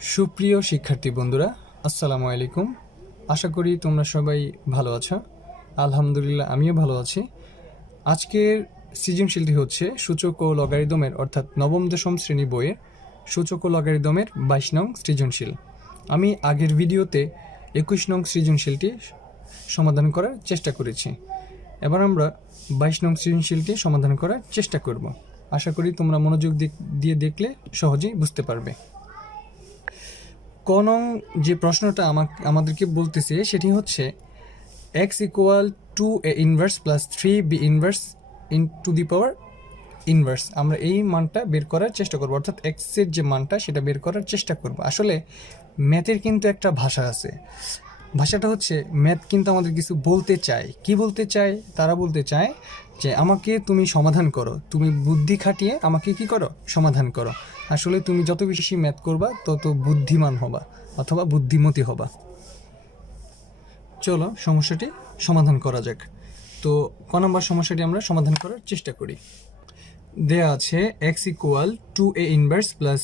সুপ্রিয় শিক্ষার্থী বন্ধুরা, আসসালামু আলাইকুম। আশা করি তোমরা সবাই ভালো আছো। আলহামদুলিল্লাহ, আমিও ভালো আছি। আজকের সৃজনশীলটি হচ্ছে সূচক ও লগারিদমের অর্থাৎ নবম-দশম শ্রেণী বইয়ের সূচক ও লগারিদমের 22 নং সৃজনশীল। আমি আগের ভিডিওতে 21 নং সৃজনশীলটি সমাধান করার চেষ্টা করেছি। এবার আমরা 22 নং সৃজনশীলটি সমাধান করার চেষ্টা করব। আশা করি তোমরা মনোযোগ দিয়ে দেখলে সহজেই বুঝতে পারবে। ক নং যে প্রশ্নটা আমাদেরকে বলতেছে সেটি হচ্ছে x equal to a inverse plus 3b inverse in two the power inverse. আমরা এই মানটা বের করার চেষ্টা করব, অর্থাৎ x এর যে মানটা সেটা বের করার চেষ্টা করব। আসলে ম্যাথের কিন্তু একটা ভাষা আছে, ভাষাটা হচ্ছে ম্যাথ কিন্তু আমাদের কিছু বলতে চায়। কি বলতে চায়? তারা বলতে চায় যে আমাকে তুমি সমাধান করো, তুমি বুদ্ধি খাটিয়ে আমাকে কি করো, সমাধান করো। আসলে তুমি যত বেশি ম্যাথ করবা তত বুদ্ধিমান হবা অথবা বুদ্ধিমতী হবা। চলো সমস্যাটি সমাধান করা যাক। তো ক নম্বর সমস্যাটি আমরা সমাধান করার চেষ্টা করি। দেয়া আছে x equal to a inverse plus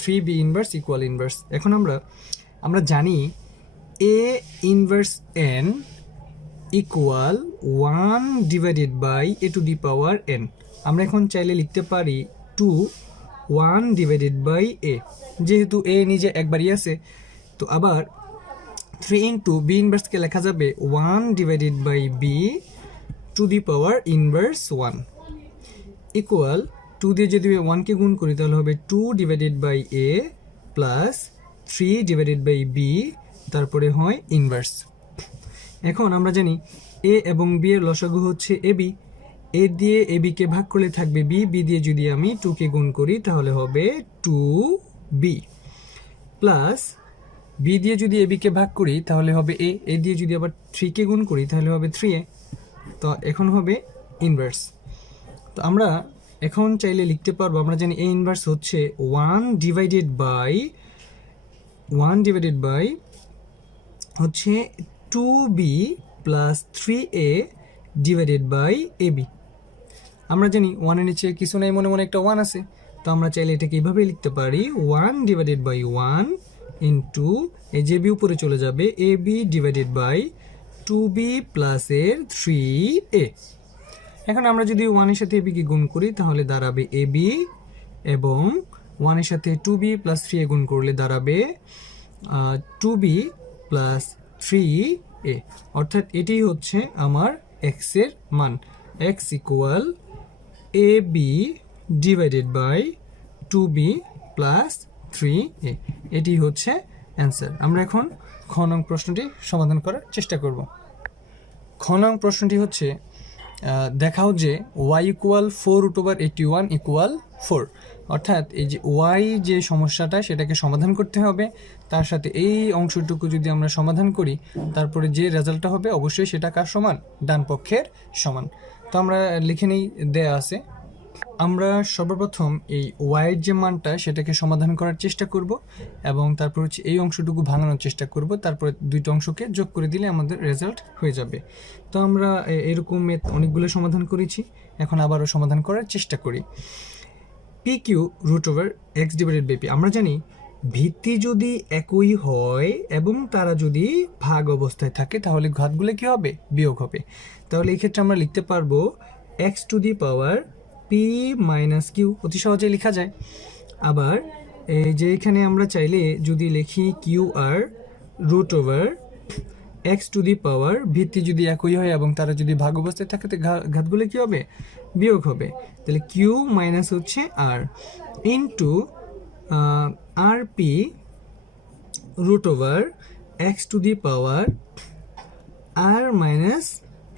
3b inverse equal inverse. এখন আমরা জানি a inverse n equal 1 divided by a to the power n। আমরা এখন চাইলে লিখতে পারি 1 ডিভাইডেড বাই a, যেহেতু a নিজে একবারই আছে। তো আবার 3 ইন্টু b ইনভার্সকে লেখা যাবে 1 divided by b to the power inverse 1 equal 2 দিয়ে যদি 1কে গুণ করি তাহলে হবে 2 divided by a plus 3 divided by b, তারপরে হয় ইনভার্স। এখন আমরা জানি a এবং b এর লসাগু হচ্ছে ab। a দিয়ে ab কে ভাগ করলে থাকবে b, b দিয়ে যদি আমি 2 কে গুণ করি তাহলে হবে 2b প্লাস b দিয়ে যদি ab কে ভাগ করি তাহলে হবে a দিয়ে যদি আবার 3 কে গুণ করি তাহলে হবে 3a। তো এখন হবে ইনভার্স। তো আমরা এখন চাইলে লিখতে পারবো, আমরা জানি a ইনভার্স হচ্ছে 1 ডিভাইডেড বাই হচ্ছে 2b plus 3a divided by ab। আমরা জানি 1 এর নিচে কিছু নাই, মনে মনে একটা 1 আছে। তো আমরা চাইলে এটাকে এইভাবে লিখতে পারি 1 ডিভাইডেড বাই 1 ইন্টু এই যে b উপরে চলে যাবে ab divided by 2b plus এর 3a। এখন আমরা যদি 1 এর সাথে ab কে গুণ করি তাহলে দাঁড়াবে ab, এবং 1 এর সাথে 2b প্লাস 3a গুণ করলে দাঁড়াবে 2b প্লাস 3a। অর্থাৎ এটি হচ্ছে আমার x এর মান। x equal ab divided by 2b plus 3a। এটি হচ্ছে অ্যান্সার। আমরা এখন খ নং প্রশ্নটি সমাধান করার চেষ্টা করব। খ নং প্রশ্নটি হচ্ছে দেখাও যে y ইকুয়াল 4√81 ইকুয়াল 4। অর্থাৎ এই যে y যে সমস্যাটা সেটাকে সমাধান করতে হবে, তার সাথে এই অংশটুকু যদি আমরা সমাধান করি তারপরে যে রেজাল্টটা হবে অবশ্যই সেটা কার সমান? ডান পক্ষের সমান। তো আমরা লিখে নেই, দেয়া আছে। আমরা সর্বপ্রথম এই y এর যে মানটা সেটাকে সমাধান করার চেষ্টা করব, এবং তারপর হচ্ছে এই অংশটুকু ভাঙানোর চেষ্টা করব, তারপরে দুইটা অংশকে যোগ করে দিলে আমাদের রেজাল্ট হয়ে যাবে। তো আমরা এরকম অনেকগুলো সমাধান করেছি, এখন আবারও সমাধান করার চেষ্টা করি। pq root over x divided by p। আমরা জানি ভিত্তি যদি একই হয় এবং তারা যদি ভাগ অবস্থায় থাকে তাহলে ঘাতগুলো কি হবে? বিয়োগ হবে। তাহলে এই ক্ষেত্রে আমরা লিখতে পারবো x to the power p minus q, অতি সহজে লেখা যায়। আবার এই যে এখানে আমরা চাইলে যদি লিখি qr root over x to the power, ভিত্তি যদি একই হয় এবং তারা যদি ভাগ অবস্থায় থাকে তো ঘাতগুলো কি হবে? বিয়োগ হবে। তাহলে q মাইনাস হচ্ছে r into rp root over x to the power r minus p।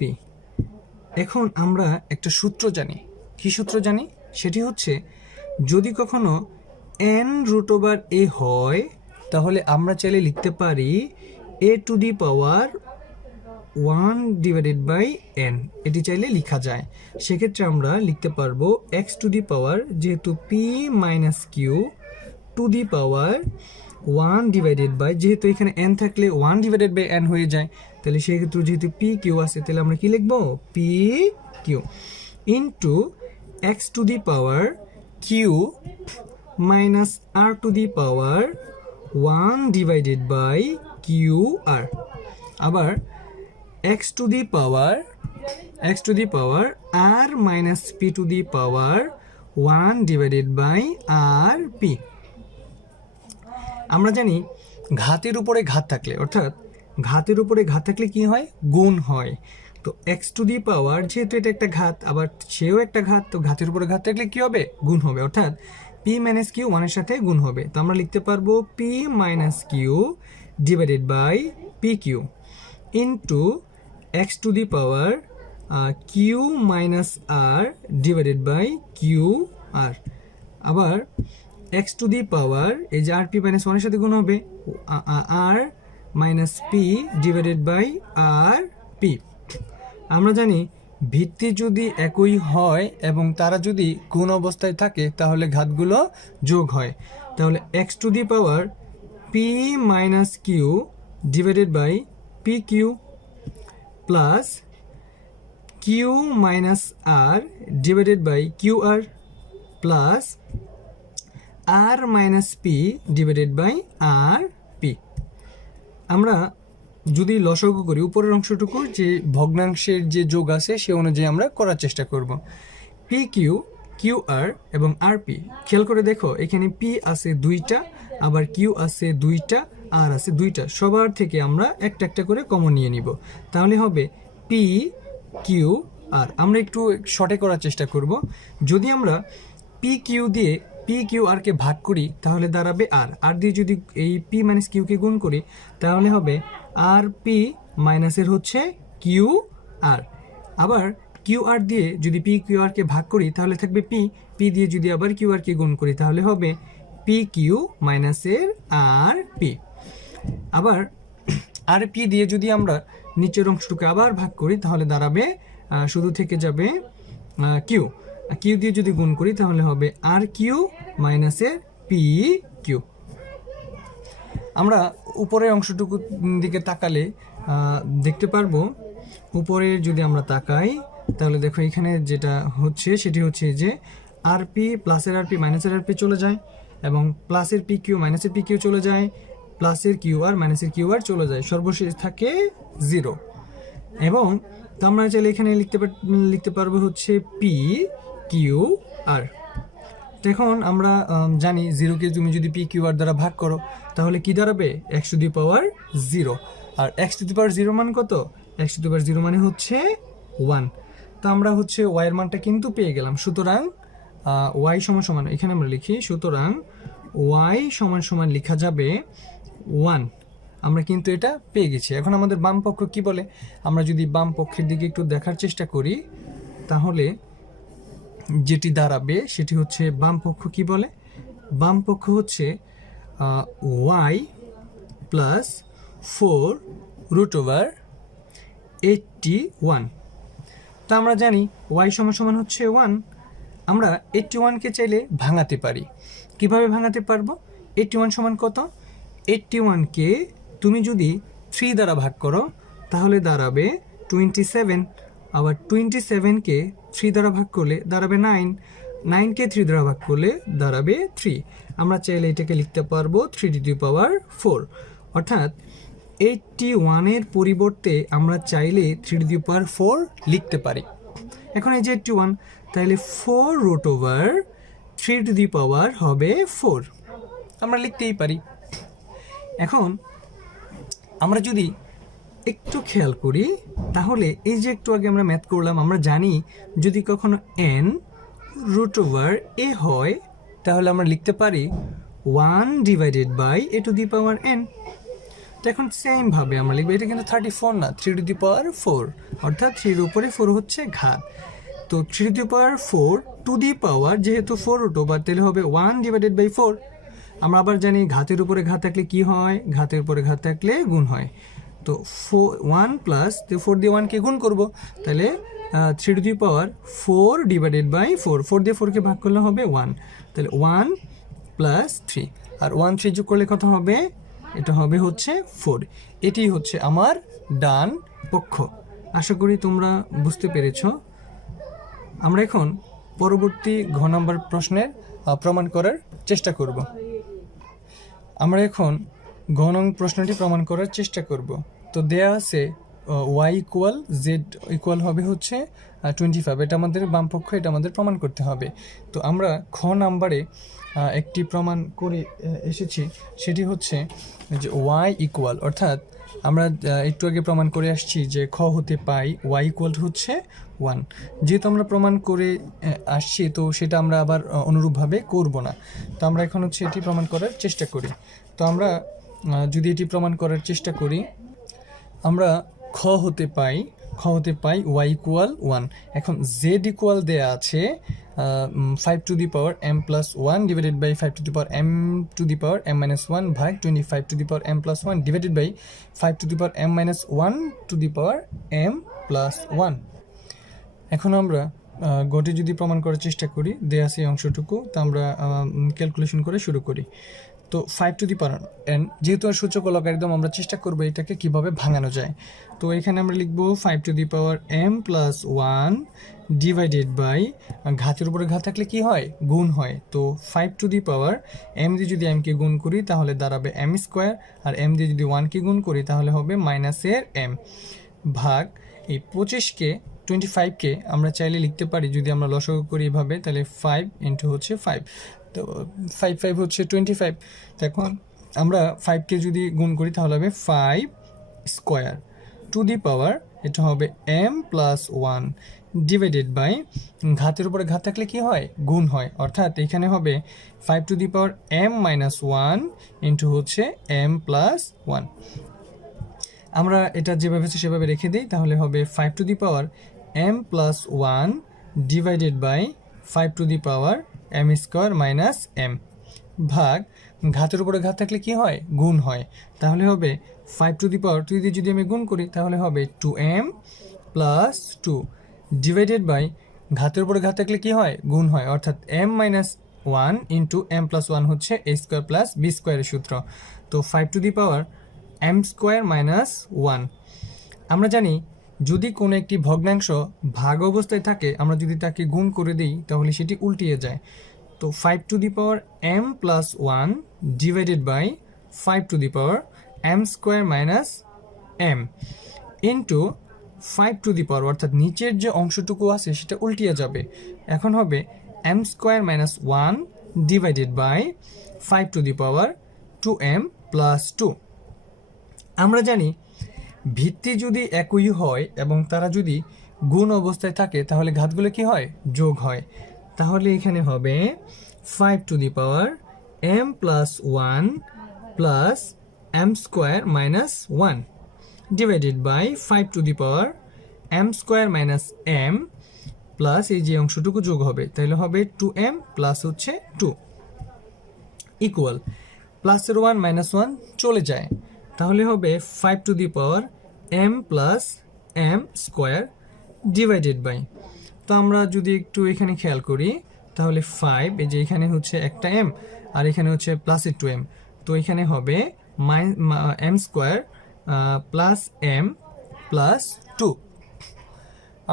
এখন আমরা একটা সূত্র জানি। কি সূত্র জানি? সেটি হচ্ছে যদি কখনো n রুট ওভার a হয় তাহলে আমরা চাইলে লিখতে পারি a to the power 1 divided by n। এটি চাইলে লেখা যায়। সেক্ষেত্রে আমরা লিখতে পারবো x টু দি পাওয়ার, যেহেতু p minus q to the power 1 divided by, যেহেতু এখানে n থাকলে 1 ডিভাইডেড বাই n হয়ে যায়, তাহলে সেক্ষেত্রে যেহেতু p q আছে তাহলে আমরা কি লিখবো? p q into x to the power q minus r to the power 1 divided by Q R. আবার X to the power R minus P to the power 1 divided by R P. আমরা জানি ঘাতের উপরে ঘাত থাকলে, অর্থাৎ ঘাতের উপরে ঘাত থাকলে কি হয়, গুণ হয়। তো এক্স টু দি পাওয়ার, যেহেতু এটা একটা ঘাত, আবার সেও একটা ঘাত, তো ঘাতের উপরে ঘাত থাকলে কি হবে, গুণ হবে, অর্থাৎ পি মাইনাস কিউ 1-এর সাথে গুণ হবে। তো আমরা লিখতে পারবো P minus Q divided by P Q into X to the power Q minus R divided by Q R. আবার এক্স টু দি পাওয়ার, এই যে আর পি মাইনাস 1-এর সাথে গুণ হবে, R minus P divided by R P. আমরা জানি ভিত্তি যদি একই হয় এবং তারা যদি গুণ অবস্থায় থাকে তাহলে ঘাতগুলো যোগ হয়। তাহলে x to the power p minus Q divided by P q plus q minus R divided by Q r plus r minus P divided by R P. আমরা যদি লসাগু করি, উপরের অংশটুকু যে ভগ্নাংশের যে যোগ আছে সে অনুযায়ী আমরা করার চেষ্টা করব। পি কিউ, কিউ আর এবং আর পি, খেয়াল করে দেখো এখানে পি আছে 2টা, আবার কিউ আছে 2টা, আর আছে 2টা। সবার থেকে আমরা একটা একটা করে কমন নিয়ে নিব, তাহলে হবে পি কিউ আর। আমরা একটু শর্টে করার চেষ্টা করব। যদি আমরা পি কিউ দিয়ে পি কিউ আরকে ভাগ করি তাহলে দাঁড়াবে আর, আর দিয়ে যদি এই পি মাইনাস কিউকে গুণ করি তাহলে হবে আর পি মাইনাসের হচ্ছে কিউ আর। আবার কিউ আর দিয়ে যদি পি কিউ আরকে ভাগ করি তাহলে থাকবে পি, পি দিয়ে যদি আবার কিউ আরকে গুণ করি তাহলে হবে পি কিউ মাইনাসের আর পি। আবার আর পি দিয়ে যদি আমরা নিচের অংশটুকু আবার ভাগ করি তাহলে দাঁড়াবে শুধু থেকে যাবে কিউ, কিউ দিয়ে যদি গুণ করি তাহলে হবে আর কিউ মাইনাসের পি কিউ। আমরা উপরের অংশটুকু দিকে তাকালে দেখতে পারবো, উপরে যদি আমরা তাকাই তাহলে দেখো এখানে যেটা হচ্ছে সেটি হচ্ছে যে আর পি প্লাসের আর পি মাইনাসের আর পি চলে যায়, এবং প্লাসের পি কিউ মাইনাসের পি কিউ চলে যায়, প্লাসের কিউ আর মাইনাসের কিউ আর চলে যায়, সর্বশেষ থাকে 0। এবং তো আমরা চাইলে এখানে লিখতে পারবো হচ্ছে পি কিউ আর। এখন আমরা জানি 0কে তুমি যদি পি কিউ আর দ্বারা ভাগ করো তাহলে কি দাঁড়াবে, এক্স টু দি পাওয়ার 0। আর এক্স টু দি পাওয়ার 0 মান কত, এক্স টু দি পাওয়ার 0 মানে হচ্ছে 1। তো আমরা হচ্ছে ওয়াই এর মানটা কিন্তু পেয়ে গেলাম। সুতরাং ওয়াই সমান সমান, এখানে আমরা লিখি, সুতরাং ওয়াই সমান সমান লেখা যাবে 1। আমরা কিন্তু এটা পেয়ে গেছি। এখন আমাদের বাম পক্ষ কি বলে, আমরা যদি বাম পক্ষের দিকে একটু দেখার চেষ্টা করি তাহলে যেটি দাঁড়াবে সেটি হচ্ছে বাম পক্ষ কি বলে, বাম পক্ষ হচ্ছে ওয়াই প্লাস 4√81। তো আমরা জানি ওয়াই সমান সমান হচ্ছে 1। আমরা 81কে চাইলে ভাঙাতে পারি। কিভাবে ভাঙাতে পারবো, 81 সমান কত, 81কে তুমি যদি 3 দ্বারা ভাগ করো তাহলে দাঁড়াবে 27। আবার 27কে 3 দ্বারা ভাগ করলে দাঁড়াবে 9, 9কে 3 দ্বারা ভাগ করলে দাঁড়াবে 3। আমরা চাইলে এটাকে লিখতে পারবো 3⁴, অর্থাৎ 81-এর পরিবর্তে আমরা চাইলে 3⁴ লিখতে পারি। এখন এই যে 81, তাহলে 4√3 হবে 4, আমরা লিখতেই পারি। এখন আমরা যদি একটু খেয়াল করি তাহলে এই যে একটু আগে আমরা ম্যাথ করলাম, আমরা জানি যদি কখনো n√a হয় তাহলে আমরা লিখতে পারি 1/a⁴n। তো এখন সেম ভাবে আমরা লিখবো, এটা কিন্তু 34 না, 3⁴, অর্থাৎ 3-এর উপরে 4 হচ্ছে ঘাত। তো 3⁴ টু দি পাওয়ার যেহেতু 4√, তাহলে হবে 1/4। আমরা আবার জানি ঘাতের উপরে ঘাত থাকলে কি হয়, ঘাতের উপরে ঘাত থাকলে গুণ হয়। তো 1 প্লাস 4 দিয়ে 1কে গুণ করবো, তাহলে 3⁴ 4/4, 4 দিয়ে 4কে ভাগ করলে হবে 1, তাহলে 1 প্লাস 3, আর 1 3 যোগ করলে কত হবে, এটা হবে হচ্ছে 4। এটি হচ্ছে আমার ডান পক্ষ। আশা করি তোমরা বুঝতে পেরেছো। আমরা এখন পরবর্তী ঘ নম্বর প্রশ্নের প্রমাণ করার চেষ্টা করব। আমরা এখন গ নং প্রশ্নটি প্রমাণ করার চেষ্টা করব। তো দেয়া আছে y ইকুয়াল জেড ইকুয়াল হবে হচ্ছে 25, এটা আমাদের বাম পক্ষ, এটা আমাদের প্রমাণ করতে হবে। তো আমরা খ নাম্বারে একটি প্রমাণ করে এসেছি, সেটি হচ্ছে যে y ইকুয়াল, অর্থাৎ আমরা একটু আগে প্রমাণ করে আসছি যে খ হতে পাই y ইকুয়াল হচ্ছে 1। যেহেতু আমরা প্রমাণ করে আসছি, তো সেটা আমরা আবার অনুরূপভাবে করব না। তো আমরা এখন হচ্ছে এটি প্রমাণ করার চেষ্টা করি। তো আমরা যদি এটি প্রমাণ করার চেষ্টা করি, আমরা খ হতে পাই y ইকুয়াল 1। এখন z ইকুয়াল দেয়া আছে 5 to the power m plus 1 divided by 5 to the power m to the power m minus 1 ভাগ 25 to the power m plus 1 divided by 5 to the power m minus 1 to the power m plus 1। এখন আমরা গটি যদি প্রমাণ করার চেষ্টা করি, দেয়া আছে এই অংশটুকু, তো আমরা ক্যালকুলেশন করে শুরু করি। তো 5 টু দি পাওয়ার n, যেহেতু আর সূচক লগারিদম, আমরা চেষ্টা করবো এটাকে কিভাবে ভাঙানো যায়। তো এখানে আমরা লিখব 5 to the power m plus 1 divided by, ঘাতের উপরে ঘাত থাকলে কি হয়, গুণ হয়। তো 5 টু দি পাওয়ার m দিয়ে যদি m কে গুণ করি তাহলে দাঁড়াবে m স্কোয়ার, আর m দিয়ে যদি 1 কে গুণ করি তাহলে হবে মাইনাসের m, ভাগ এই 25কে আমরা চাইলে লিখতে পারি, যদি আমরা লসাগু করি এভাবে, তাহলে 5 ইন্টু হচ্ছে 5, তো 5 হচ্ছে 25। তো এখন আমরা 5কে যদি গুণ করি তাহলে হবে 5 স্কোয়ার টু দি পাওয়ার, এটা হবে m প্লাস 1 ডিভাইডেড বাই, ঘাতের উপরে ঘাত থাকলে কি হয়, গুণ হয়, অর্থাৎ এখানে হবে 5 to the power m minus 1 into হচ্ছে m প্লাস 1। আমরা এটা যেভাবে আছে সেভাবে রেখে দিই, তাহলে হবে 5 to the power m plus 1 divided by 5 to the power m square minus m, ভাগ ঘাতের উপরে ঘাত থাকলে কি হয়, গুণ হয়, তাহলে হবে 5 টু দি পাওয়ার 2 দিয়ে যদি আমি গুণ করি তাহলে হবে 2m প্লাস 2 ডিভাইডেড বাই, ঘাতের উপরে ঘাত থাকলে কি হয়, গুণ হয়, অর্থাৎ m minus 1 into m plus 1 হচ্ছে a স্কোয়ার প্লাস b স্কোয়ারের সূত্র। তো 5 to the power m square minus 1। আমরা জানি যদি কোনো একটি ভগ্নাংশ ভাগ অবস্থায় থাকে, আমরা যদি তাকে গুণ করে দিই তাহলে সেটি উল্টিয়ে যায়। তো 5 to the power m plus 1 divided by 5 to the power m square minus m into 5 to the power, অর্থাৎ নিচের যে অংশটুকু আছে সেটা উল্টিয়ে যাবে, এখন হবে m square minus 1 divided by 5 to the power 2m plus 2। আমরা জানি ভিত্তি যদি একই হয় এবং তারা যদি গুণ অবস্থায় থাকে তাহলে ঘাতগুলো কি হয়, যোগ হয়। তাহলে এখানে হবে 5 to the power m plus 1 plus m square minus 1 divided by 5 to the power m square minus m plus এই যে অংশটুকু যোগ হবে, তাহলে হবে 2m প্লাস হচ্ছে 2 ইকুয়াল, প্লাসের 1 মাইনাস 1 চলে যায়, তাহলে হবে 5 to the power m plus m square divided by, তো আমরা যদি একটু এখানে খেয়াল করি তাহলে 5, এই যে এখানে হচ্ছে একটা m আর এখানে হচ্ছে প্লাসের 2m, তো এখানে হবে m square plus m plus 2।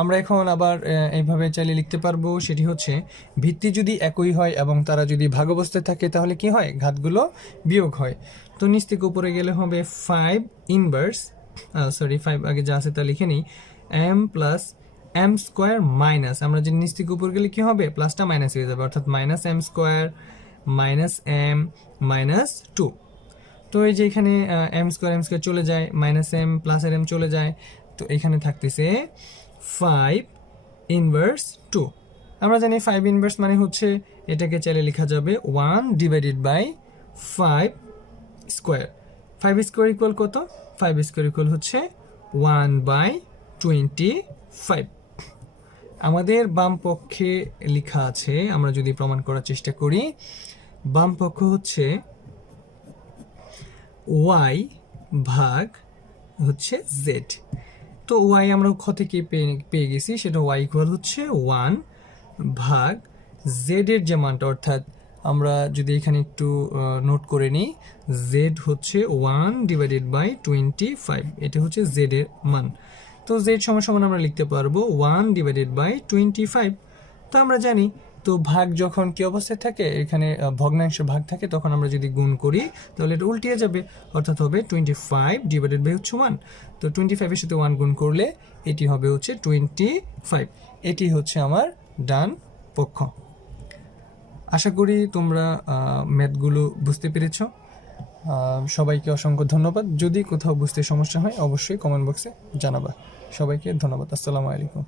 আমরা এখন আবার এইভাবে চাইলে লিখতে পারবো, সেটি হচ্ছে ভিত্তি যদি একই হয় এবং তারা যদি ভাগ অবস্থায় থাকে তাহলে কি হয়, ঘাতগুলো বিয়োগ হয়। তো নিচ থেকে উপরে গেলে হবে 5 ইনভার্স, 5 আগে যা আছে তা লিখে নিই, m plus m square minus, আমরা যে নিচ থেকে উপরে গেলে কি হবে, প্লাসটা মাইনাস হয়ে যাবে, অর্থাৎ minus m square minus m minus 2। তো এই যে এখানে m স্কোয়ার চলে যায়, মাইনাস m প্লাসের m চলে যায়, তো এখানে থাকতেছে 5 ইনভার্স 2। আমরা জানি 5 ইনভার্স মানে হচ্ছে এটাকে চাইলে লেখা যাবে 1 divided by 5 square. 5 square equal কত, 5 স্কোয়ার ইকুয়াল হচ্ছে 1/25। আমাদের বাম পক্ষে লেখা আছে, আমরা যদি প্রমাণ করার চেষ্টা করি, বাম পক্ষ হচ্ছে y ভাগ হচ্ছে z। তো y আমরা খ থেকে পেয়ে গেছি, সেটা y ইকুয়াল হচ্ছে 1 ভাগ z এর যে মানটা, অর্থাৎ আমরা যদি এখানে একটু নোট করে নিই, z হচ্ছে 1 ডিভাইডেড বাই 25, এটা হচ্ছে z এর মান। তো z সমান সমান আমরা লিখতে পারবো 1 ডিভাইডেড বাই 25। তো আমরা জানি তো ভাগ যখন কি অবস্থায় থাকে, এখানে ভগ্নাংশ ভাগ থাকে, তখন আমরা যদি গুণ করি তাহলে এটা উল্টিয়ে যাবে, অর্থাৎ হবে 25 ডিভাইডেড বাই হচ্ছে 1। তো 25-এর সাথে 1 গুণ করলে এটি হবে হচ্ছে 25। এটি হচ্ছে আমার ডান পক্ষ। আশা করি তোমরা ম্যাথগুলো বুঝতে পেরেছ। সবাইকে অসংখ্য ধন্যবাদ। যদি কোথাও বুঝতে সমস্যা হয় অবশ্যই কমেন্ট বক্সে জানাবা। সবাইকে ধন্যবাদ। আসসালামু আলাইকুম।